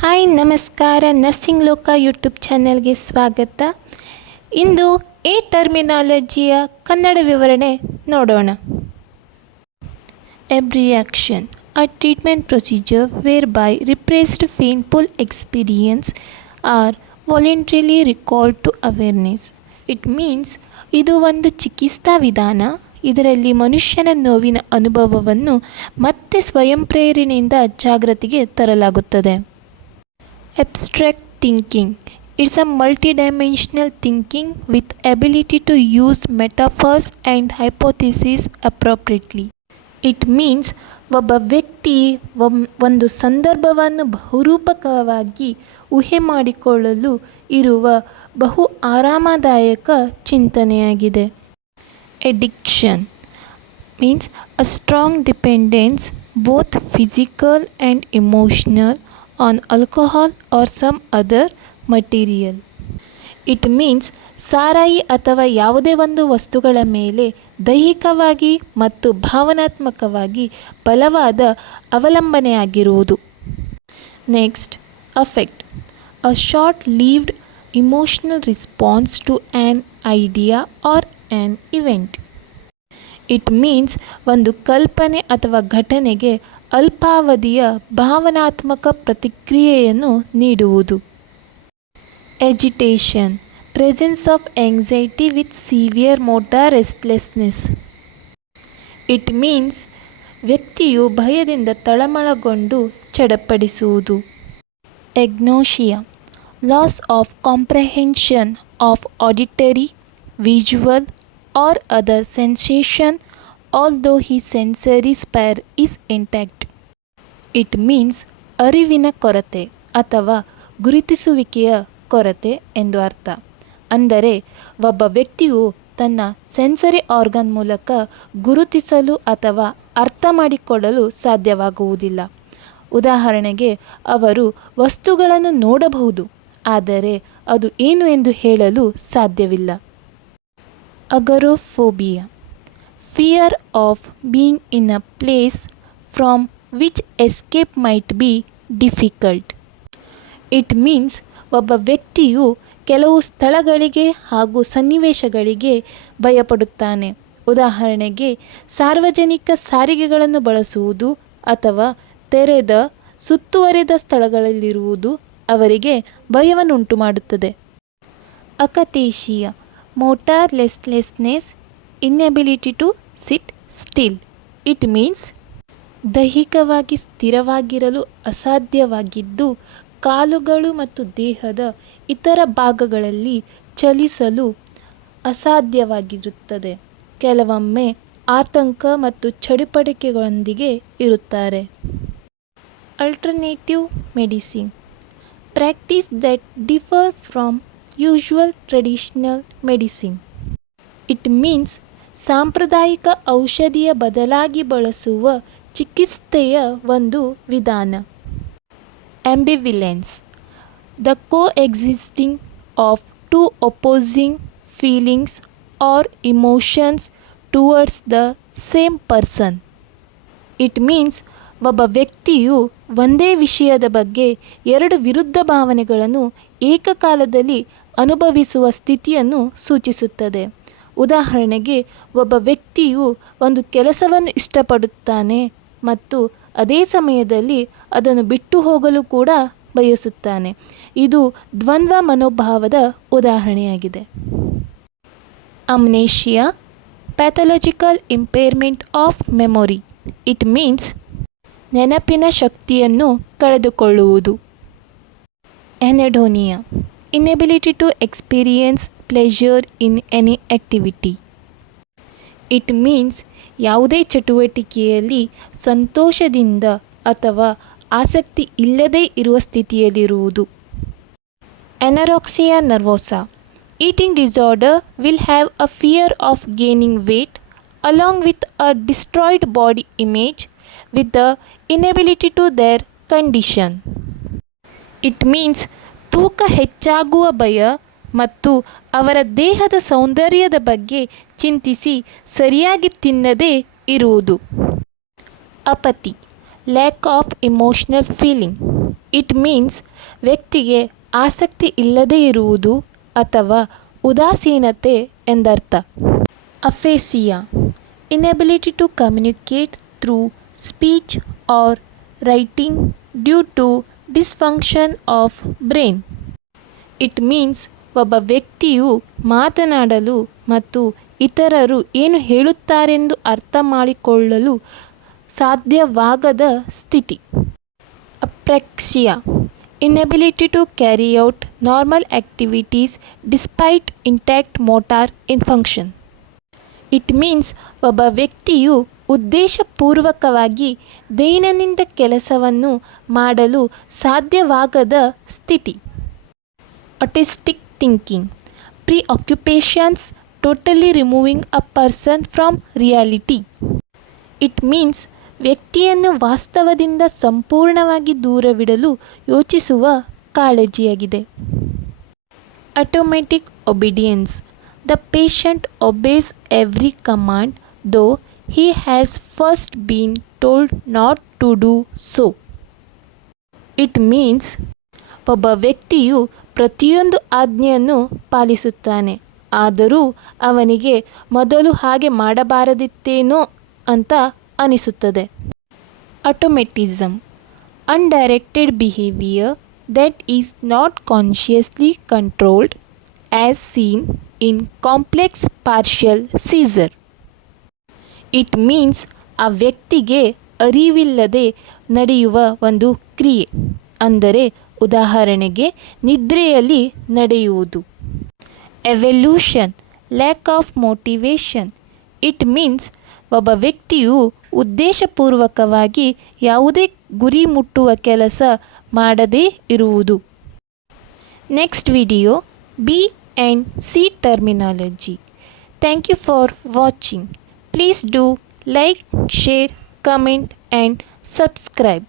Hi ನಮಸ್ಕಾರ, nursing ಲೋಕ YouTube ಚಾನೆಲ್ಗೆ ಸ್ವಾಗತ. ಇಂದು ಎ ಟರ್ಮಿನಾಲಜಿಯ ಕನ್ನಡ ವಿವರಣೆ ನೋಡೋಣ. ಎಬ್ರಿಯಾಕ್ಷನ್, a treatment procedure whereby repressed painful experience are voluntarily recalled to awareness. It means ಇದು ಒಂದು ಚಿಕಿತ್ಸಾ ವಿಧಾನ. ಇದರಲ್ಲಿ ಮನುಷ್ಯನ ನೋವಿನ ಅನುಭವವನ್ನು ಮತ್ತೆ ಸ್ವಯಂ ಪ್ರೇರಣೆಯಿಂದ ಜಾಗೃತಿಗೆ ತರಲಾಗುತ್ತದೆ. Abstract thinking, it's a multidimensional thinking with ability to use metaphors and hypotheses appropriately. It means ಒಬ್ಬ ವ್ಯಕ್ತಿ ಒಂದು ಸಂದರ್ಭವನ್ನು ಬಹುರೂಪಕವಾಗಿ ಊಹೆ ಮಾಡಿಕೊಳ್ಳಲು ಇರುವ ಬಹು ಆರಾಮದಾಯಕ ಚಿಂತನೆಯಾಗಿದೆ. Addiction means a strong dependence, both physical and emotional, on alcohol or some other material. It means ಸಾರಾಯಿ ಅಥವಾ ಯಾವುದೇ ಒಂದು ವಸ್ತುಗಳ ಮೇಲೆ ದೈಹಿಕವಾಗಿ ಮತ್ತು ಭಾವನಾತ್ಮಕವಾಗಿ ಬಲವಾದ ಅವಲಂಬನೆಯಾಗಿರುವುದು. Next, affect, a short-lived emotional response to an idea or an event. It means ಒಂದು ಕಲ್ಪನೆ ಅಥವಾ ಘಟನೆಗೆ ಅಲ್ಪಾವಧಿಯ ಭಾವನಾತ್ಮಕ ಪ್ರತಿಕ್ರಿಯೆಯನ್ನು ನೀಡುವುದು. Agitation, presence of anxiety with severe motor restlessness. It means ವ್ಯಕ್ತಿಯು ಭಯದಿಂದ ತಳಮಳಗೊಂಡು ಚಡಪಡಿಸುವುದು. Agnosia, loss of comprehension of auditory, visual or other sensation although his sensory sphere is intact. It means ಅರಿವಿನ ಕೊರತೆ ಅಥವಾ ಗುರುತಿಸುವಿಕೆಯ ಕೊರತೆ ಎಂದು ಅರ್ಥ. ಅಂದರೆ ಒಬ್ಬ ವ್ಯಕ್ತಿಯು ತನ್ನ ಸೆನ್ಸರಿ ಆರ್ಗನ್ ಮೂಲಕ ಗುರುತಿಸಲು ಅಥವಾ ಅರ್ಥ ಮಾಡಿಕೊಳ್ಳಲು ಸಾಧ್ಯವಾಗುವುದಿಲ್ಲ. ಉದಾಹರಣೆಗೆ, ಅವರು ವಸ್ತುಗಳನ್ನು ನೋಡಬಹುದು, ಆದರೆ ಅದು ಏನು ಎಂದು ಹೇಳಲು ಸಾಧ್ಯವಿಲ್ಲ. ಅಗರೋಫೋಬಿಯಾ, fear of being in a place from which escape might be difficult. It means ಒಬ್ಬ ವ್ಯಕ್ತಿಯು ಕೆಲವು ಸ್ಥಳಗಳಿಗೆ ಹಾಗೂ ಸನ್ನಿವೇಶಗಳಿಗೆ ಭಯಪಡುತ್ತಾನೆ. ಉದಾಹರಣೆಗೆ, ಸಾರ್ವಜನಿಕ ಸಾರಿಗೆಗಳನ್ನು ಬಳಸುವುದು ಅಥವಾ ತೆರೆದ ಸುತ್ತುವರಿದ ಸ್ಥಳಗಳಲ್ಲಿರುವುದು ಅವರಿಗೆ ಭಯವನ್ನುಂಟು ಮಾಡುತ್ತದೆ. ಅಕತೇಶಿಯಾ, motor restlessness, inability to sit still. It means ದೈಹಿಕವಾಗಿ ಸ್ಥಿರವಾಗಿರಲು ಅಸಾಧ್ಯವಾಗಿದ್ದು ಕಾಲುಗಳು ಮತ್ತು ದೇಹದ ಇತರ ಭಾಗಗಳಲ್ಲಿ ಚಲಿಸಲು ಅಸಾಧ್ಯವಾಗಿರುತ್ತದೆ. ಕೆಲವೊಮ್ಮೆ ಆತಂಕ ಮತ್ತು ಚಡುಪಡಿಕೆಗಳೊಂದಿಗೆ ಇರುತ್ತಾರೆ. Alternative medicine, practice that differ from usual traditional medicine. It means ಸಾಂಪ್ರದಾಯಿಕ ಔಷಧಿಯ ಬದಲಾಗಿ ಬಳಸುವ ಚಿಕಿತ್ಸೆಯ ಒಂದು ವಿಧಾನ. Ambivalence, the coexisting of two opposing feelings or emotions towards the same person. It means ಒಬ್ಬ ವ್ಯಕ್ತಿಯು ಒಂದೇ ವಿಷಯದ ಬಗ್ಗೆ ಎರಡು ವಿರುದ್ಧ ಭಾವನೆಗಳನ್ನು ಏಕಕಾಲದಲ್ಲಿ ಅನುಭವಿಸುವ ಸ್ಥಿತಿಯನ್ನು ಸೂಚಿಸುತ್ತದೆ. ಉದಾಹರಣೆಗೆ, ಒಬ್ಬ ವ್ಯಕ್ತಿಯು ಒಂದು ಕೆಲಸವನ್ನು ಇಷ್ಟಪಡುತ್ತಾನೆ ಮತ್ತು ಅದೇ ಸಮಯದಲ್ಲಿ ಅದನ್ನು ಬಿಟ್ಟು ಹೋಗಲು ಕೂಡ ಬಯಸುತ್ತಾನೆ. ಇದು ದ್ವಂದ್ವ ಮನೋಭಾವದ ಉದಾಹರಣೆಯಾಗಿದೆ. Amnesia, pathological impairment of memory. It means ನೆನಪಿನ ಶಕ್ತಿಯನ್ನು ಕಳೆದುಕೊಳ್ಳುವುದು. ಎನೆಡೋನಿಯಾ, inability to experience pleasure in any activity. It means ಯಾವುದೇ ಚಟುವಟಿಕೆಯಲ್ಲಿ ಸಂತೋಷದಿಂದ ಅಥವಾ ಆಸಕ್ತಿ ಇಲ್ಲದೇ ಇರುವ ಸ್ಥಿತಿಯಲ್ಲಿರುವುದು. Anorexia nervosa, eating disorder will have a fear of gaining weight along with a destroyed body image with the inability to their condition. It means ತೂಕ ಹೆಚ್ಚಾಗುವ ಭಯ ಮತ್ತು ಅವರ ದೇಹದ ಸೌಂದರ್ಯದ ಬಗ್ಗೆ ಚಿಂತಿಸಿ ಸರಿಯಾಗಿ ತಿನ್ನದೇ ಇರುವುದು. Apathy, lack of emotional feeling. It means ವ್ಯಕ್ತಿಗೆ ಆಸಕ್ತಿ ಇಲ್ಲದೇ ಇರುವುದು ಅಥವಾ ಉದಾಸೀನತೆ ಎಂದರ್ಥ. Aphasia inability to communicate through speech or writing due to dysfunction of brain. It means ಒಬ್ಬ ವ್ಯಕ್ತಿಯು ಮಾತನಾಡಲು ಮತ್ತು ಇತರರು ಏನು ಹೇಳುತ್ತಾರೆಂದು ಅರ್ಥ ಮಾಡಿಕೊಳ್ಳಲು ಸಾಧ್ಯವಾಗದ ಸ್ಥಿತಿ. ಅಪ್ರೆಕ್ಸಿಯಾ inability to carry out normal activities despite intact motor function. It means ಒಬ್ಬ ವ್ಯಕ್ತಿಯು ಉದ್ದೇಶಪೂರ್ವಕವಾಗಿ ದೈನಂದಿನ ಕೆಲಸವನ್ನು ಮಾಡಲು ಸಾಧ್ಯವಾಗದ ಸ್ಥಿತಿ. Autistic thinking preoccupations totally removing a person from reality. It means ವ್ಯಕ್ತಿಯನ್ನು ವಾಸ್ತವದಿಂದ ಸಂಪೂರ್ಣವಾಗಿ ದೂರವಿಡಲು ಯೋಚಿಸುವ ಕಾಳಜಿಯಾಗಿದೆ. Automatic obedience the patient obeys every command though he has first been told not to do so. It means ಒಬ್ಬ ವ್ಯಕ್ತಿಯು ಪ್ರತಿಯೊಂದು ಆಜ್ಞೆಯನ್ನು ಪಾಲಿಸುತ್ತಾನೆ, ಆದರೂ ಅವನಿಗೆ ಮೊದಲು ಹಾಗೆ ಮಾಡಬಾರದಿತ್ತೇನೋ ಅಂತ ಅನಿಸುತ್ತದೆ. ಆಟೋಮೆಟಿಸಮ್ undirected behavior that is not consciously controlled as seen in complex partial seizure. It means ಆ ವ್ಯಕ್ತಿಗೆ ಅರಿವಿಲ್ಲದೆ ನಡೆಯುವ ಒಂದು ಕ್ರಿಯೆ, ಅಂದರೆ ಉದಾಹರಣೆಗೆ ನಿದ್ರೆಯಲ್ಲಿ ನಡೆಯುವುದು. Evolution lack of motivation. It means ಒಬ್ಬ ವ್ಯಕ್ತಿಯು ಉದ್ದೇಶಪೂರ್ವಕವಾಗಿ ಯಾವುದೇ ಗುರಿ ಮುಟ್ಟುವ ಕೆಲಸ ಮಾಡದೇ ಇರುವುದು. Next video B and C terminology. Thank you for watching. Please do like, share, comment and subscribe.